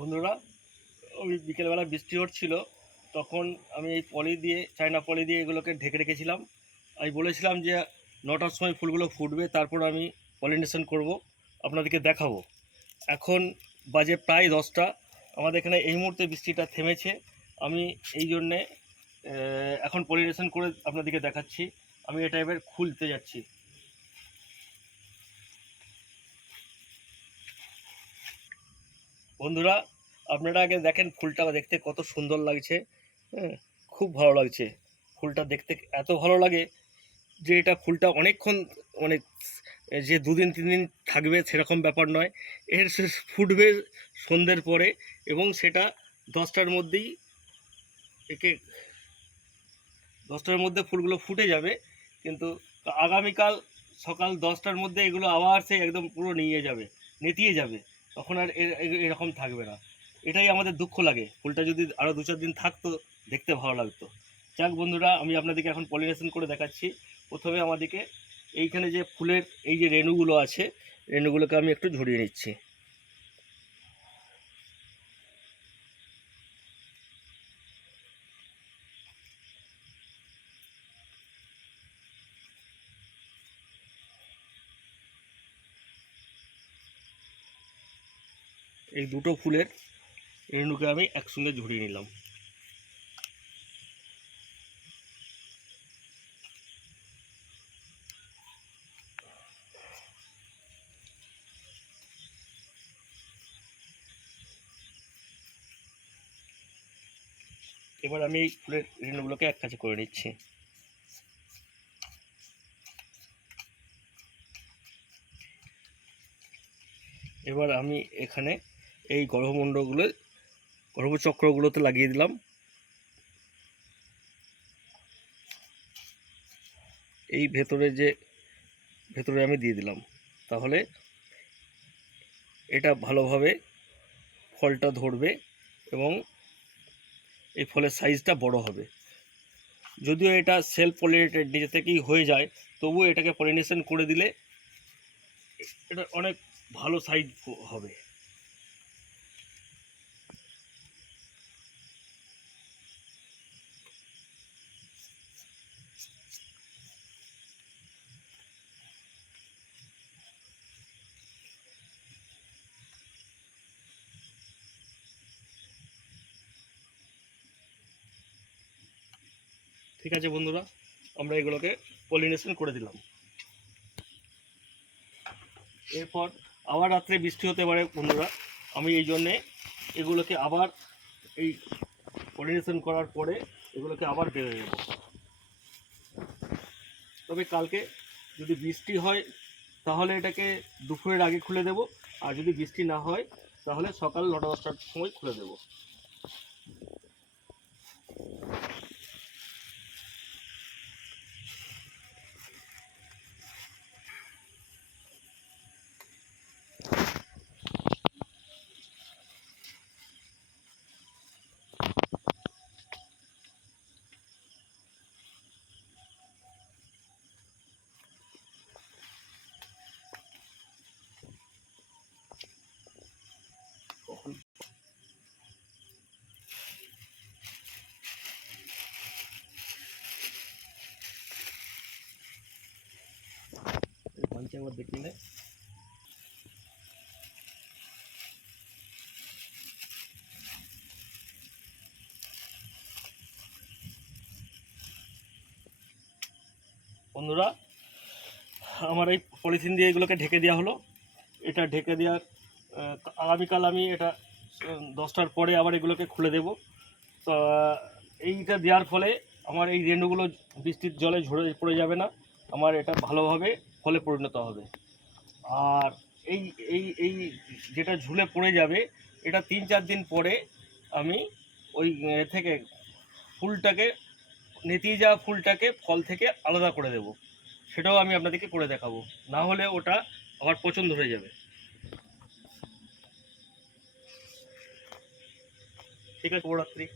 বন্ধুরা, ওই বিকেলবেলা বৃষ্টি হচ্ছিল, তখন আমি এই পলি দিয়ে, চায়না পলি দিয়ে এগুলোকে ঢেকে রেখেছিলাম। আমি বলেছিলাম যে 9টার সময় ফুলগুলো ফুটবে, তারপর আমি পলিনেশন করব, আপনাদেরকে দেখাবো। এখন বাজে প্রায় 10টা। আমাদের এখানে এই মুহূর্তে বৃষ্টিটা থেমেছে। আমি এই জন্যে এখন পলিনেশন করে আপনাদেরকে দেখাচ্ছি। আমি এটা এবার খুলতে যাচ্ছি। বন্ধুরা, আপনারা আগে দেখেন ফুলটা দেখতে কত সুন্দর লাগছে। হ্যাঁ, খুব ভালো লাগছে। ফুলটা দেখতে এত ভালো লাগে যে এটা ফুলটা অনেকক্ষণ, মানে যে 2 দিন 3 দিন থাকবে সেরকম ব্যাপার নয়। এর ফুটবে সন্ধ্যের পরে, এবং সেটা 10টার মধ্যেই, একে 10টার মধ্যে ফুলগুলো ফুটে যাবে। কিন্তু আগামীকাল সকাল 10টার মধ্যে এগুলো আবার সেই একদম পুরো নিয়ে যাবে, নেতিয়ে যাবে। তখন আর এরকম থাকবে না। এটাই আমাদের দুঃখ লাগে। ফুলটা যদি আরও 2-4 দিন থাকতো, দেখতে ভালো লাগতো। যাক বন্ধুরা, আমি আপনাদেরকে এখন পলিনেশন করে দেখাচ্ছি। প্রথমে আমাদেরকে এইখানে যে ফুলের এই যে রেণুগুলো আছে, রেণুগুলোকে আমি একটু ঝরিয়ে নিচ্ছি। এই দুটো ফুলের রেণুকে আমি একসঙ্গে ঝরিয়ে নিলাম। এবার আমি এই ফুলের রেণুগুলোকে এক কাছে করে নিচ্ছি। এবার আমি এখানে এই গর্ভচক্রগুলোতে লাগিয়ে দিলাম। এই ভেতরে আমি দিয়ে দিলাম। তাহলে এটা ভালোভাবে ফলটা ধরবে এবং এই ফলের সাইজটা বড় হবে। যদিও এটা সেলফ পলিনেটেড, নিজে থেকেই হয়ে যায়, তবুও এটাকে পলিনেশন করে দিলে এটা অনেক ভালো সাইজ হবে। ঠিক আছে বন্ধুরা, আমরা এগুলোকে পলিনেশন করে দিলাম। এরপর আবার রাত্রে বৃষ্টি হতে পারে বন্ধুরা। আমি এই জন্যে এগুলোকে আবার এই পলিনেশন করার পরে এগুলোকে আবার বেঁধে দেবো। তবে কালকে যদি বৃষ্টি হয় তাহলে এটাকে দুপুরের আগে খুলে দেব, আর যদি বৃষ্টি না হয় তাহলে সকাল 9টা 10টার সময় খুলে দেব। পাঞ্চে একবার দেখি না। বন্ধুরা, আমার এই পলিথিন দিয়ে এগুলোকে ঢেকে দেওয়া হলো। এটা ঢেকে দেওয়ার আগামীকাল আমি এটা 10টার পরে আবার এগুলোকে খুলে দেব। তো এইটা দেওয়ার ফলে আমার এই রেণুগুলো বৃষ্টির জলে ঝরে পড়ে যাবে না, আমার এটা ভালোভাবে ফলে পরিণত হবে। আর এই এই এই যেটা ঝুলে পড়ে যাবে, এটা 3-4 দিন পরে আমি ওই থেকে ফুলটাকে, নেতিয়ে যাওয়া ফুলটাকে ফল থেকে আলাদা করে দেব। সেটাও আমি আপনাদেরকে করে দেখাবো, না হলে ওটা আবার পচন ধরে যাবে। ঠিক আছে, শুভরাত্রি।